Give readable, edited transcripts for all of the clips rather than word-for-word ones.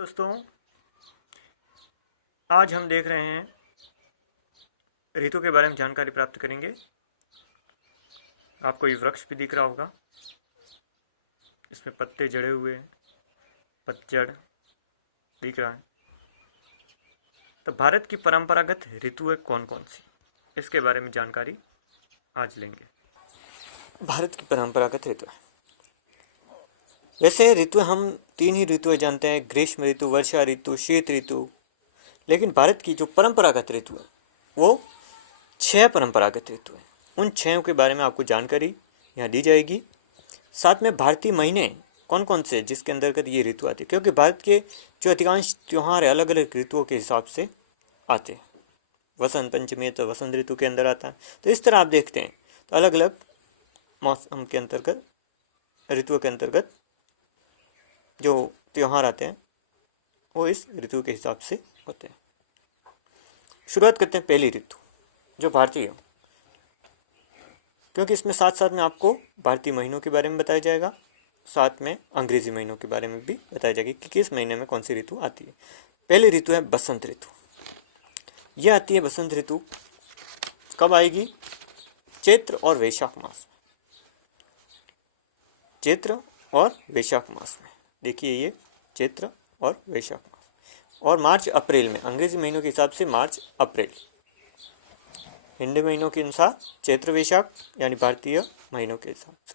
दोस्तों, आज हम देख रहे हैं ऋतु के बारे में जानकारी प्राप्त करेंगे। आपको ये वृक्ष भी दिख रहा होगा, इसमें पत्ते जड़े हुए हैं, पतझड़ दिख रहा है। तो भारत की परंपरागत ऋतुएं कौन कौन सी, इसके बारे में जानकारी आज लेंगे। भारत की परंपरागत ऋतुएं, वैसे ऋतु हम 3 ही ऋतुएं जानते हैं, ग्रीष्म ऋतु, वर्षा ऋतु, शीत ऋतु। लेकिन भारत की जो परंपरागत ऋतु है वो 6 परंपरागत ऋतु है। उन 6 के बारे में आपको जानकारी यहाँ दी जाएगी। साथ में भारतीय महीने कौन कौन से जिसके अंतर्गत ये ऋतु आती है, क्योंकि भारत के जो अधिकांश त्यौहार है अलग अलग ऋतुओं के हिसाब से आते हैं। वसंत पंचमी तो वसंत ऋतु के अंदर आता है। तो इस तरह आप देखते हैं तो अलग अलग मौसम के अंतर्गत, ऋतुओं के अंतर्गत जो त्यौहार आते हैं वो इस ऋतु के हिसाब से होते हैं। शुरुआत करते हैं पहली ऋतु जो भारतीय है, क्योंकि इसमें साथ साथ में आपको भारतीय महीनों के बारे में बताया जाएगा, साथ में अंग्रेजी महीनों के बारे में भी बताया जाएगा कि किस महीने में कौन सी ऋतु आती है। पहली ऋतु है बसंत ऋतु। यह आती है बसंत ऋतु कब आएगी? चैत्र और वैशाख मास में। चैत्र और वैशाख मास में, देखिए ये चैत्र और वैशाख मास, और मार्च अप्रैल में, अंग्रेजी महीनों के हिसाब से मार्च अप्रैल, हिंदी महीनों के अनुसार चैत्र वैशाख यानी भारतीय महीनों के हिसाब से।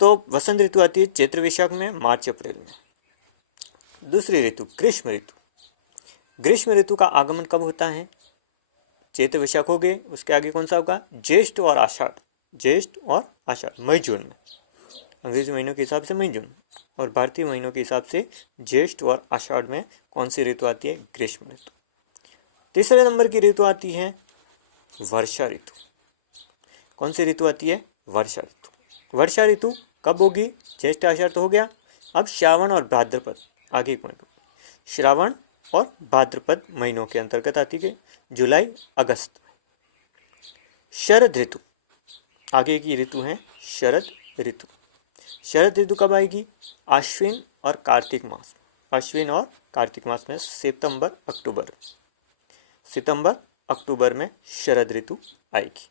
तो वसंत ऋतु आती है चैत्र वैशाख में, मार्च अप्रैल में। दूसरी ऋतु ग्रीष्म ऋतु। ग्रीष्म ऋतु का आगमन कब होता है? चैत्र वैशाख हो गए, उसके आगे कौन सा होगा? ज्येष्ठ और आषाढ़। ज्येष्ठ और आषाढ़, मई जून में। अंग्रेजी महीनों के हिसाब से मई जून, और भारतीय महीनों के हिसाब से ज्येष्ठ और आषाढ़ में कौन सी ऋतु आती है? ग्रीष्म ऋतु। तीसरे नंबर की ऋतु आती है वर्षा ऋतु। कौन सी ऋतु आती है? वर्षा ऋतु। वर्षा ऋतु कब होगी? ज्येष्ठ आषाढ़ तो हो गया, अब श्रावण और भाद्रपद, आगे श्रावण और भाद्रपद महीनों के अंतर्गत आती है, जुलाई अगस्त। शरद ऋतु, आगे की ऋतु है शरद ऋतु। शरद ऋतु कब आएगी? अश्विन और कार्तिक मास। अश्विन और कार्तिक मास में सितंबर अक्टूबर में शरद ऋतु आएगी।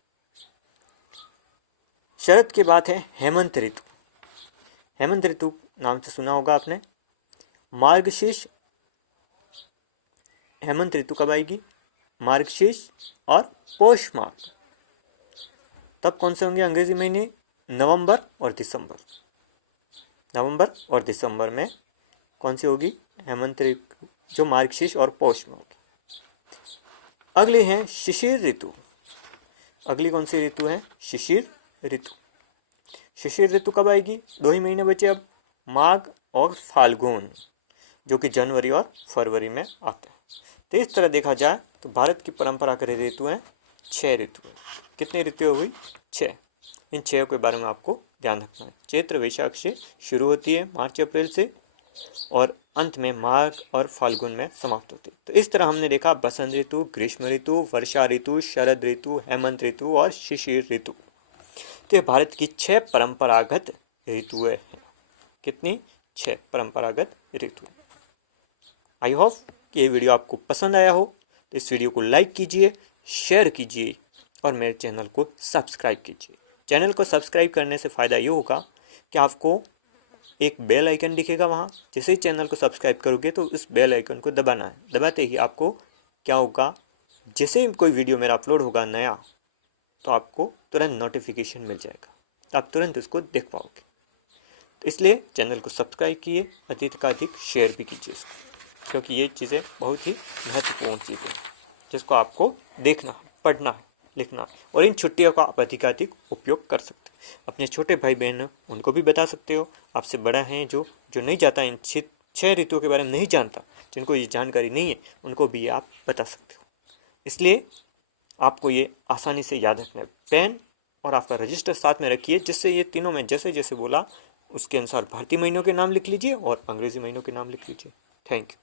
शरद के बाद है हेमंत ऋतु। हेमंत ऋतु नाम से सुना होगा आपने। मार्गशीर्ष, हेमंत ऋतु कब आएगी? मार्गशीर्ष और पौष माह। तब कौन से होंगे अंग्रेजी महीने? नवंबर और दिसंबर। नवंबर और दिसंबर में कौन सी होगी? हेमंत ऋतु, जो मार्गशीर्ष और पौष में होगी। अगली है शिशिर ऋतु। अगली कौन सी ऋतु है? शिशिर ऋतु। शिशिर ऋतु कब आएगी? 2 ही महीने बचे अब, माघ और फाल्गुन, जो कि जनवरी और फरवरी में आते हैं। तो इस तरह देखा जाए तो भारत की परंपरागत ऋतु है 6 ऋतु है। कितनी ऋतु हुई? 6। इन 6 के बारे में आपको ध्यान रखना है। चैत्र वैशाख से शुरू होती है, मार्च अप्रैल से, और अंत में माघ और फाल्गुन में समाप्त होती है। तो इस तरह हमने देखा बसंत ऋतु, ग्रीष्म ऋतु, वर्षा ऋतु, शरद ऋतु, हेमंत ऋतु और शिशिर ऋतु। तो ये भारत की 6 परंपरागत ऋतुएं हैं। कितनी? 6 परंपरागत ऋतु। आई होप कि ये वीडियो आपको पसंद आया हो। तो इस वीडियो को लाइक कीजिए, शेयर कीजिए और मेरे चैनल को सब्सक्राइब कीजिए। चैनल को सब्सक्राइब करने से फ़ायदा ये होगा कि आपको एक बेल आइकन दिखेगा वहाँ। जैसे ही चैनल को सब्सक्राइब करोगे तो उस बेल आइकन को दबाना है। दबाते ही आपको क्या होगा, जैसे ही कोई वीडियो मेरा अपलोड होगा नया, तो आपको तुरंत नोटिफिकेशन मिल जाएगा, तो आप तुरंत उसको देख पाओगे। तो इसलिए चैनल को सब्सक्राइब किए, अधिक का अधिक शेयर भी कीजिए इसको, क्योंकि ये चीज़ें बहुत ही महत्वपूर्ण चीज़ें हैं जिसको आपको देखना है, पढ़ना है, लिखना है, और इन छुट्टियों का आप अधिकाधिक उपयोग कर सकते हैं। अपने छोटे भाई बहन उनको भी बता सकते हो, आपसे बड़ा है जो नहीं जाता, इन 6 ऋतुओं के बारे में नहीं जानता, जिनको ये जानकारी नहीं है, उनको भी आप बता सकते हो। इसलिए आपको ये आसानी से याद रखना है। पेन और आपका रजिस्टर साथ में रखिए, जिससे ये तीनों में जैसे जैसे बोला उसके अनुसार भारतीय महीनों के नाम लिख लीजिए और अंग्रेजी महीनों के नाम लिख लीजिए। Thank you.